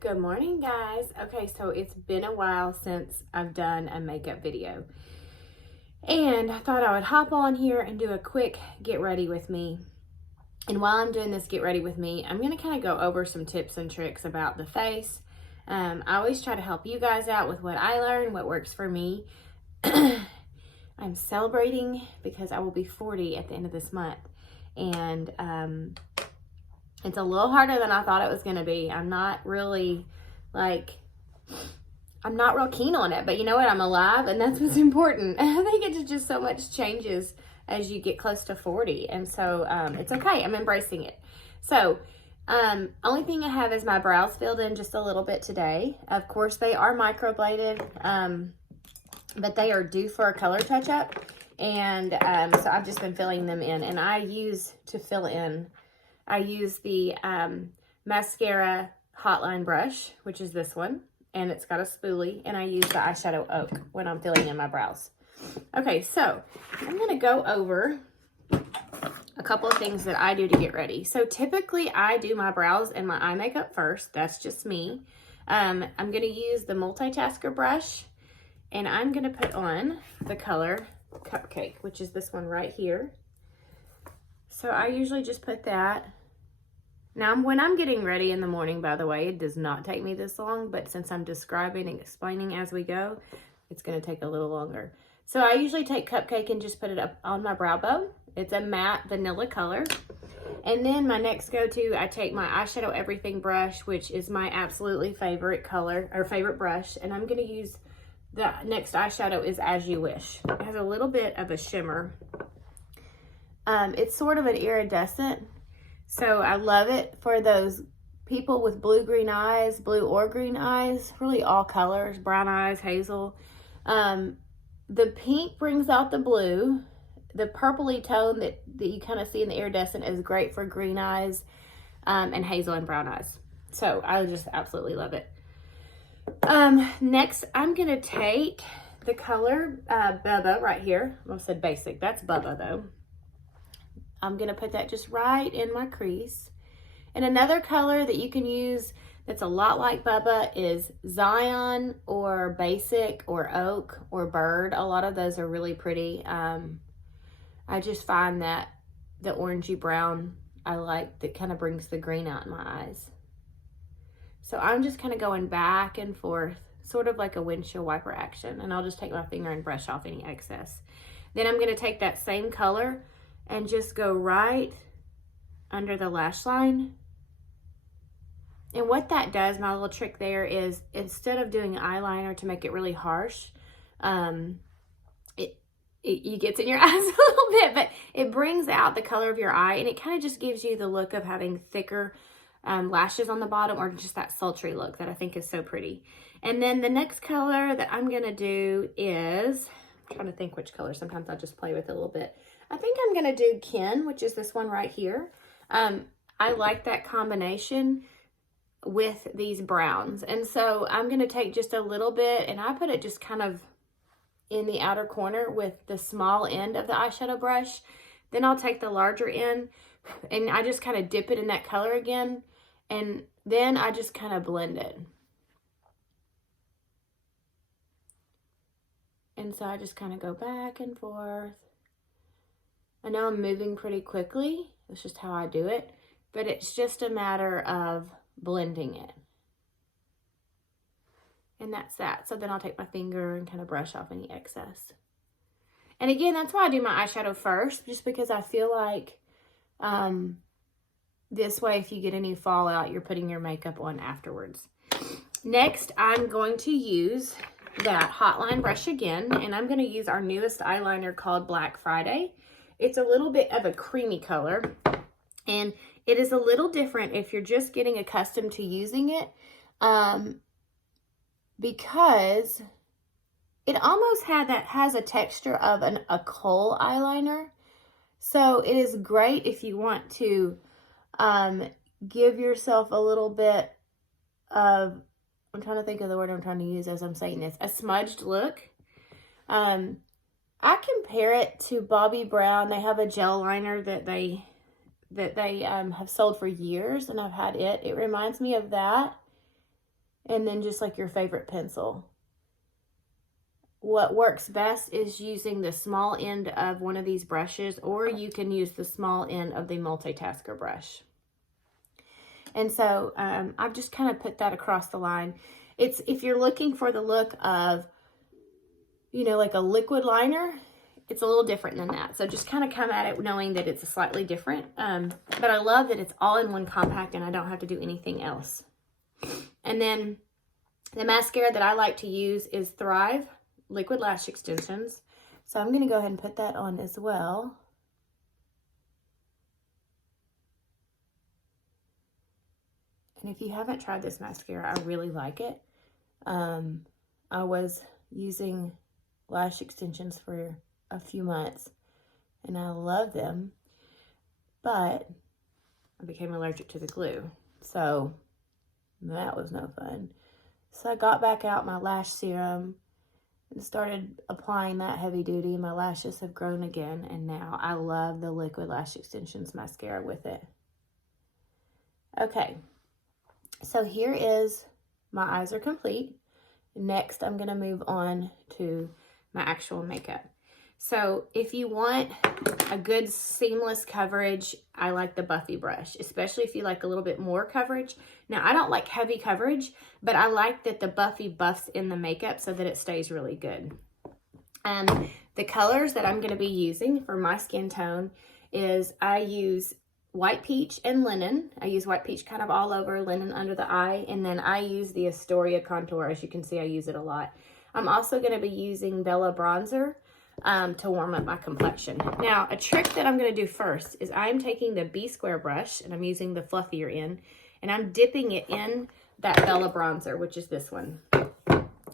Good morning, guys. Okay, so it's been a while since I've done a makeup video. And I thought I would hop on here and do a quick get ready with me. And while I'm doing this get ready with me, I'm going to kind of go over some tips and tricks about the face. I always try to help you guys out with what I learn, what works for me. I'm celebrating because I will be 40 at the end of this month. And it's a little harder than I thought it was going to be. I'm not real keen on it, but you know what? I'm alive, and that's what's important. I think it just so much changes as you get close to 40, and so it's okay. I'm embracing it. So only thing I have is my brows filled in just a little bit today. Of course, they are microbladed, but they are due for a color touch-up, and so I've just been filling them in, and I use the Maskcara Hotline brush, which is this one, and it's got a spoolie, and I use the eyeshadow oak when I'm filling in my brows. Okay, so I'm going to go over a couple of things that I do to get ready. So typically I do my brows and my eye makeup first. That's just me. I'm going to use the Multitasker brush, and I'm going to put on the color Cupcake, which is this one right here. So I usually just put that. Now, when I'm getting ready in the morning, by the way, it does not take me this long, but since I'm describing and explaining as we go, it's going to take a little longer. So I usually take Cupcake and just put it up on my brow bone. It's a matte vanilla color. And then my next go-to, I take my eyeshadow everything brush, which is my absolutely favorite color, or favorite brush, and I'm going to use the next eyeshadow is As You Wish. It has a little bit of a shimmer. It's sort of an iridescent. So I love it for those people with blue-green eyes, blue or green eyes, really all colors, brown eyes, hazel. The pink brings out the blue. The purpley tone that you kind of see in the iridescent is great for green eyes and hazel and brown eyes. So I just absolutely love it. Next, I'm going to take the color Bubba right here. I almost said basic. That's Bubba, though. I'm going to put that just right in my crease. And another color that you can use that's a lot like Bubba is Zion or Basic or Oak or Bird. A lot of those are really pretty. I just find that the orangey brown I like that kind of brings the green out in my eyes. So I'm just kind of going back and forth, sort of like a windshield wiper action. And I'll just take my finger and brush off any excess. Then I'm going to take that same color and just go right under the lash line. And what that does, my little trick there is, instead of doing eyeliner to make it really harsh, it gets in your eyes a little bit, but it brings out the color of your eye, and it kind of just gives you the look of having thicker lashes on the bottom, or just that sultry look that I think is so pretty. And then the next color that I'm going to do is, I'm trying to think which color. Sometimes I'll just play with it a little bit. I think I'm going to do Kin, which is this one right here. I like that combination with these browns. And so I'm going to take just a little bit, and I put it just kind of in the outer corner with the small end of the eyeshadow brush. Then I'll take the larger end, and I just kind of dip it in that color again. And then I just kind of blend it. And so I just kind of go back and forth. I know I'm moving pretty quickly. That's just how I do it. But it's just a matter of blending it. And that's that. So then I'll take my finger and kind of brush off any excess. And again, that's why I do my eyeshadow first. Just because I feel like this way, if you get any fallout, you're putting your makeup on afterwards. Next, I'm going to use that Hotline brush again. And I'm going to use our newest eyeliner called Black Friday. It's a little bit of a creamy color, and it is a little different if you're just getting accustomed to using it, because it almost has a texture of a kohl eyeliner. So it is great if you want to give yourself a little bit of, I'm trying to think of the word I'm trying to use as I'm saying this, a smudged look. I compare it to Bobbi Brown. They have a gel liner that they have sold for years, and I've had it. It reminds me of that. and then just like your favorite pencil. What works best is using the small end of one of these brushes, or you can use the small end of the Multitasker brush. And so I've just kind of put that across the line. It's, if you're looking for the look of, you know, like a liquid liner, it's a little different than that. So just kind of come at it knowing that it's a slightly different. But I love that it's all in one compact and I don't have to do anything else. And then the mascara that I like to use is Thrive Liquid Lash Extensions. So I'm going to go ahead and put that on as well. And if you haven't tried this mascara, I really like it. I was using lash extensions for a few months and I love them, but I became allergic to the glue. So that was no fun. So I got back out my lash serum and started applying that heavy duty. My lashes have grown again, and now I love the Liquid Lash Extensions mascara with it. Okay, so here is my eyes are complete. Next, I'm gonna move on to my actual makeup. So if you want a good seamless coverage, I like the Buffy brush, especially if you like a little bit more coverage. Now, I don't like heavy coverage, but I like that the Buffy buffs in the makeup so that it stays really good. The colors that I'm going to be using for my skin tone is I use White Peach and Linen. I use White Peach kind of all over, Linen under the eye, and then I use the Astoria contour. As you can see, I use it a lot. I'm also going to be using Bella Bronzer to warm up my complexion. Now, a trick that I'm going to do first is I'm taking the B-square brush, and I'm using the fluffier end, and I'm dipping it in that Bella Bronzer, which is this one.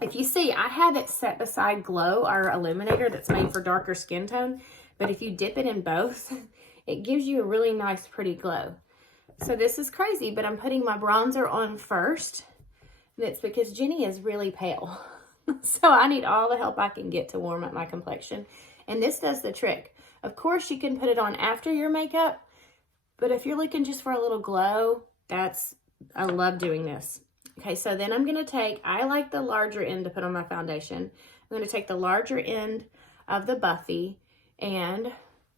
If you see, I have it set beside Glow, our illuminator that's made for darker skin tone, but if you dip it in both, it gives you a really nice, pretty glow. So this is crazy, but I'm putting my bronzer on first. And it's because Jenny is really pale. So I need all the help I can get to warm up my complexion. And this does the trick. Of course, you can put it on after your makeup, but if you're looking just for a little glow, I love doing this. Okay, so then I'm going to take, I like the larger end to put on my foundation. I'm going to take the larger end of the Buffy, and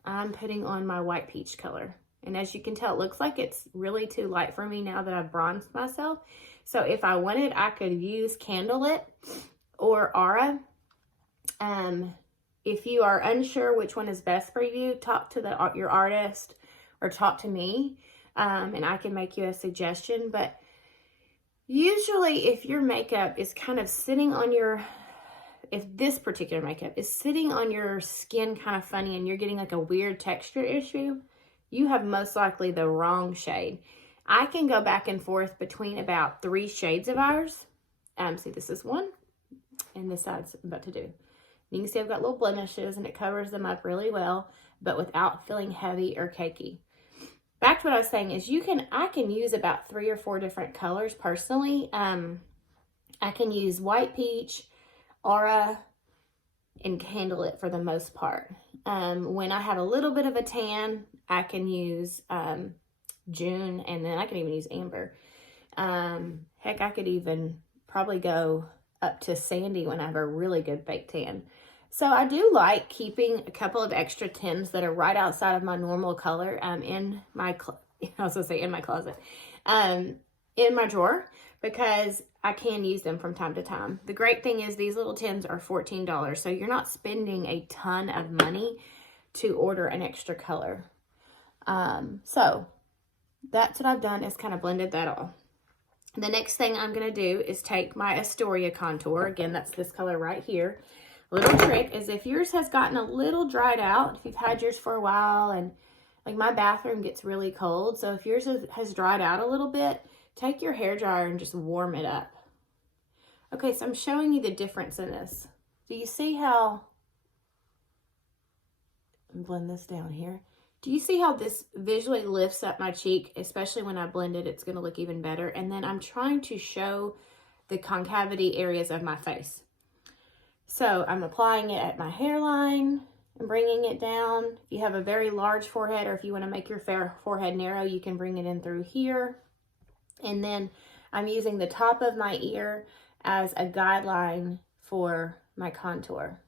I'm putting on my White Peach color. And as you can tell, it looks like it's really too light for me now that I've bronzed myself. So if I wanted, I could use Candlelit or Aura. If you are unsure which one is best for you, talk to your artist or talk to me, and I can make you a suggestion. But usually if your makeup is kind of sitting on if this particular makeup is sitting on your skin kind of funny and you're getting like a weird texture issue, you have most likely the wrong shade. I can go back and forth between about 3 shades of ours. See, this is one, and this side's about to do. You can see I've got little blemishes and it covers them up really well, but without feeling heavy or cakey. Back to what I was saying is I can use about 3 or 4 different colors personally. I can use White Peach, Aura, and Candlelit for the most part. When I have a little bit of a tan, I can use June, and then I can even use Amber. Heck, I could even probably go up to Sandy when I have a really good fake tan. So I do like keeping a couple of extra tints that are right outside of my normal color in my closet, in my drawer, because I can use them from time to time. The great thing is these little tins are $14, so you're not spending a ton of money to order an extra color. So that's what I've done, is kind of blended that all. The next thing I'm going to do is take my Astoria contour. Again, that's this color right here. Little trick is if yours has gotten a little dried out, if you've had yours for a while, and like my bathroom gets really cold, so if yours has dried out a little bit, take your hairdryer and just warm it up. Okay, so I'm showing you the difference in this. Do you see how, blend this down here. Do you see how this visually lifts up my cheek? Especially when I blend it, it's going to look even better. And then I'm trying to show the concavity areas of my face. So I'm applying it at my hairline and bringing it down. If you have a very large forehead, or if you want to make your forehead narrow, you can bring it in through here. And then I'm using the top of my ear as a guideline for my contour.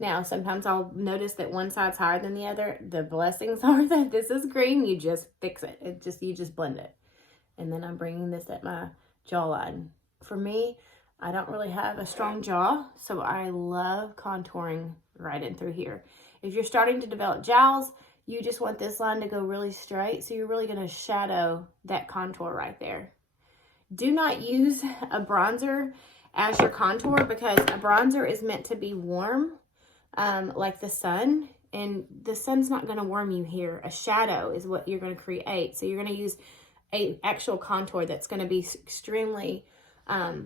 Now, sometimes I'll notice that one side's higher than the other. The blessings are that this is green. You just fix it. You just blend it. And then I'm bringing this at my jawline. For me, I don't really have a strong jaw, so I love contouring right in through here. If you're starting to develop jowls, you just want this line to go really straight, so you're really going to shadow that contour right there. Do not use a bronzer as your contour, because a bronzer is meant to be warm, like the sun, and the sun's not going to warm you here. A shadow is what you're going to create, so you're going to use a actual contour that's going to be extremely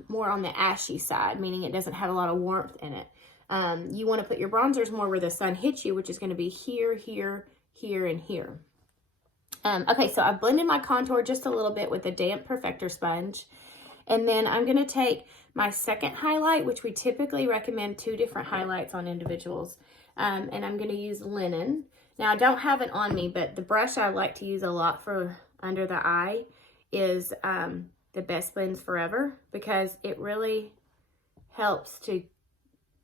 more on the ashy side, meaning it doesn't have a lot of warmth in it. You want to put your bronzers more where the sun hits you, which is going to be here, here, here, and here. Okay, so I blended my contour just a little bit with a damp Perfector sponge. And then I'm going to take my second highlight, which we typically recommend 2 different highlights on individuals. And I'm going to use linen. Now, I don't have it on me, but the brush I like to use a lot for under the eye is the Best Blends Forever, because it really helps to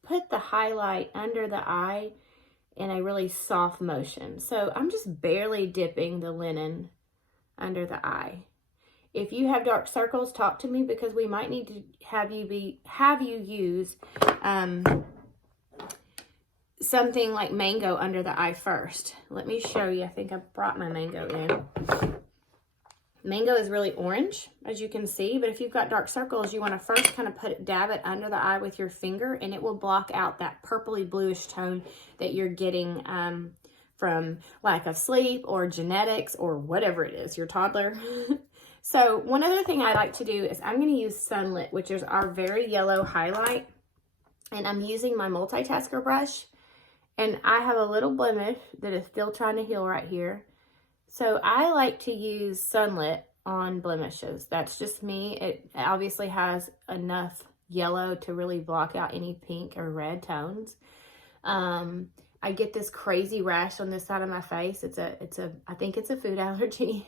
put the highlight under the eye in a really soft motion. So I'm just barely dipping the linen under the eye. If you have dark circles, talk to me, because we might need to have you use something like mango under the eye first. Let me show you. I think I brought my mango in. Mango is really orange, as you can see, but if you've got dark circles, you want to first kind of dab it under the eye with your finger, and it will block out that purpley bluish tone that you're getting from lack of sleep or genetics or whatever it is, your toddler. So one other thing I like to do is I'm going to use Sunlit, which is our very yellow highlight, and I'm using my Multitasker brush, and I have a little blemish that is still trying to heal right here. So I like to use Sunlit on blemishes. That's just me. It obviously has enough yellow to really block out any pink or red tones. I get this crazy rash on this side of my face. I think it's a food allergy.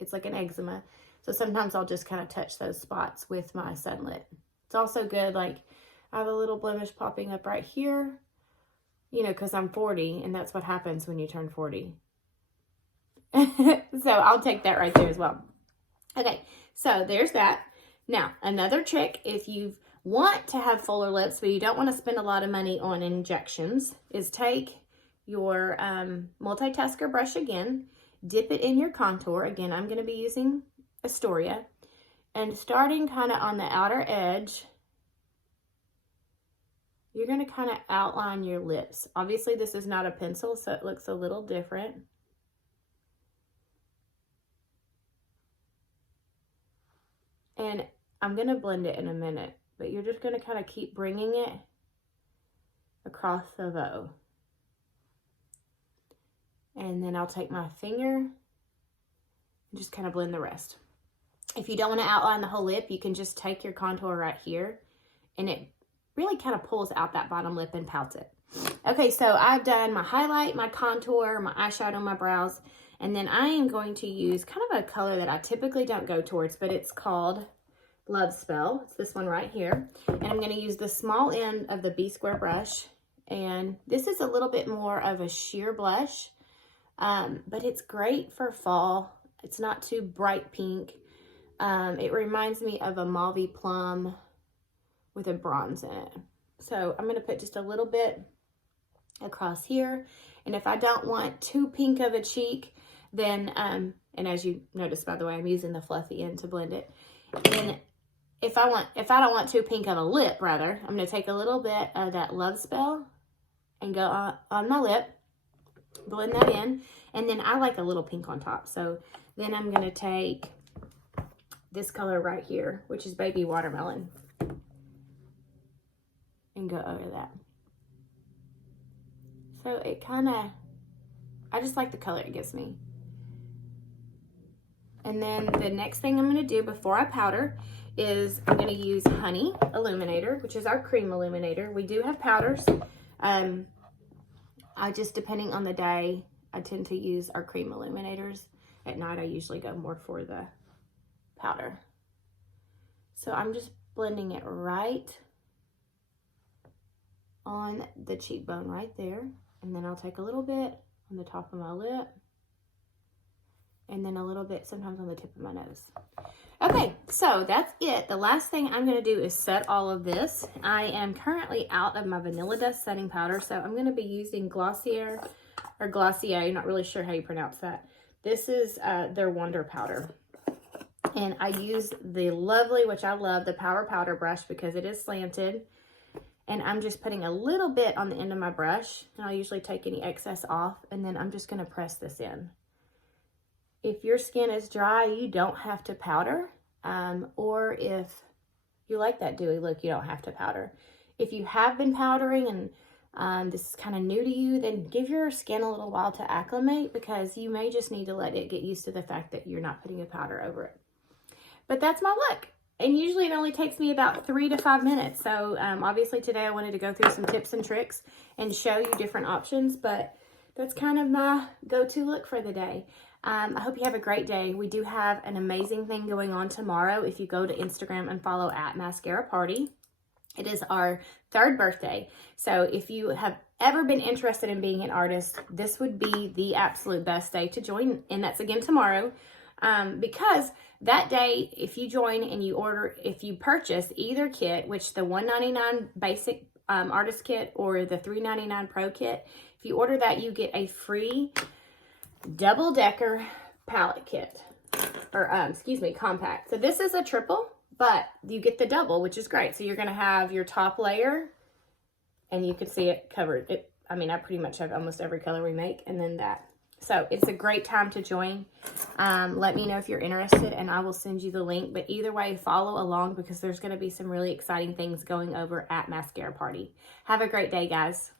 It's like an eczema. So sometimes I'll just kind of touch those spots with my Sunlit. It's also good, like I have a little blemish popping up right here, you know, because I'm 40, and that's what happens when you turn 40. So I'll take that right there as well. Okay, so there's that. Now, another trick, if you want to have fuller lips, but you don't want to spend a lot of money on injections, is take your Multitasker brush again, dip it in your contour. Again, I'm going to be using Astoria, and starting kind of on the outer edge, you're going to kind of outline your lips. Obviously, this is not a pencil, so it looks a little different. And I'm going to blend it in a minute, but you're just going to kind of keep bringing it across the bow. And then I'll take my finger and just kind of blend the rest. If you don't want to outline the whole lip, you can just take your contour right here, and it really kind of pulls out that bottom lip and pouts it. Okay, so I've done my highlight, my contour, my eyeshadow, my brows, and then I am going to use kind of a color that I typically don't go towards, but it's called Love Spell. It's this one right here. And I'm going to use the small end of the B-square brush. And this is a little bit more of a sheer blush, but it's great for fall. It's not too bright pink. It reminds me of a mauve plum with a bronze in it. So I'm going to put just a little bit across here. And if I don't want too pink of a cheek, then, and as you notice, by the way, I'm using the fluffy end to blend it. Then if I don't want too pink of a lip, rather, I'm going to take a little bit of that Love Spell and go on my lip, blend that in. And then I like a little pink on top. So then I'm going to take this color right here, which is Baby Watermelon, and go over that. So it kind of, I just like the color it gives me. And then the next thing I'm going to do before I powder is I'm going to use Honey Illuminator, which is our cream illuminator. We do have powders. I just, depending on the day, I tend to use our cream illuminators. At night, I usually go more for the powder. So I'm just blending it right on the cheekbone right there. And then I'll take a little bit on the top of my lip. And then a little bit sometimes on the tip of my nose. Okay, so that's it. The last thing I'm going to do is set all of this. I am currently out of my Vanilla Dust setting powder, so I'm going to be using Glossier, not really sure how you pronounce that. This is their Wonder Powder. And I use the lovely, which I love, the Power Powder brush because it is slanted. And I'm just putting a little bit on the end of my brush. And I'll usually take any excess off. And then I'm just going to press this in. If your skin is dry, you don't have to powder. Or if you like that dewy look, you don't have to powder. If you have been powdering and this is kind of new to you, then give your skin a little while to acclimate because you may just need to let it get used to the fact that you're not putting a powder over it. But that's my look. And usually it only takes me about 3 to 5 minutes. So obviously today I wanted to go through some tips and tricks and show you different options, but that's kind of my go-to look for the day. I hope you have a great day. We do have an amazing thing going on tomorrow. If you go to Instagram and follow @MaskcaraParty, it is our 3rd birthday. So if you have ever been interested in being an artist, this would be the absolute best day to join. And that's again tomorrow. Because that day, if you join and if you purchase either kit, which the $199 basic artist kit or the $399 pro kit, if you order that, you get a free double-decker palette kit, or compact. So this is a triple, but you get the double, which is great. So you're going to have your top layer, and you can see it covered. I pretty much have almost every color we make, and then that. So it's a great time to join. Let me know if you're interested, and I will send you the link. But either way, follow along because there's going to be some really exciting things going over at Maskcara Party. Have a great day, guys.